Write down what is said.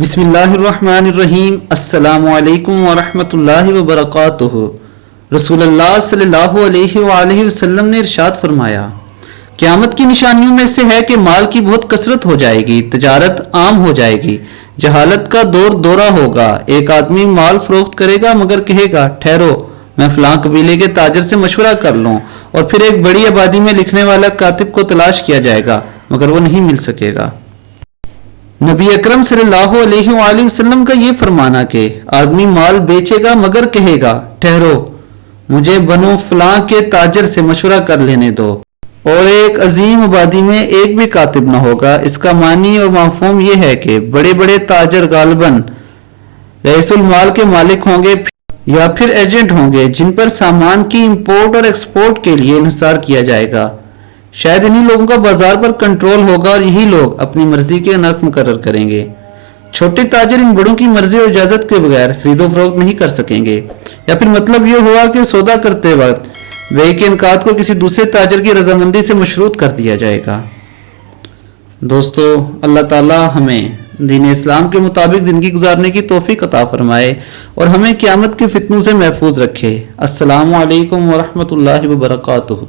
بسم اللہ الرحمن الرحیم۔ السلام علیکم ورحمۃ اللہ وبرکاتہ۔ رسول اللہ صلی اللہ علیہ وآلہ وسلم نے ارشاد فرمایا، قیامت کی نشانیوں میں سے ہے کہ مال کی بہت کثرت ہو جائے گی، تجارت عام ہو جائے گی، جہالت کا دورہ ہوگا۔ ایک آدمی مال فروخت کرے گا مگر کہے گا، ٹھہرو میں فلاں قبیلے کے تاجر سے مشورہ کر لوں، اور پھر ایک بڑی آبادی میں لکھنے والا کاتب کو تلاش کیا جائے گا مگر وہ نہیں مل سکے گا۔ نبی اکرم صلی اللہ علیہ وآلہ وسلم کا یہ فرمانا کہ آدمی مال بیچے گا مگر کہے گا، ٹھہرو مجھے بنو فلاں کے تاجر سے مشورہ کر لینے دو، اور ایک عظیم آبادی میں ایک بھی کاتب نہ ہوگا۔ اس کا معنی اور مفہوم یہ ہے کہ بڑے بڑے تاجر غالباً رئیس المال کے مالک ہوں گے یا پھر ایجنٹ ہوں گے جن پر سامان کی امپورٹ اور ایکسپورٹ کے لیے انحصار کیا جائے گا۔ شاید انہی لوگوں کا بازار پر کنٹرول ہوگا اور یہی لوگ اپنی مرضی کے نرخ مقرر کریں گے۔ چھوٹے تاجر ان بڑوں کی مرضی اور اجازت کے بغیر خرید و فروخت نہیں کر سکیں گے، یا پھر مطلب یہ ہوا کہ سودا کرتے وقت بیع کے انعقاد کو کسی دوسرے تاجر کی رضامندی سے مشروط کر دیا جائے گا۔ دوستو، اللہ تعالی ہمیں دین اسلام کے مطابق زندگی گزارنے کی توفیق عطا فرمائے اور ہمیں قیامت کے فتنوں سے محفوظ رکھے۔ السلام علیکم ورحمۃ اللہ وبرکاتہ۔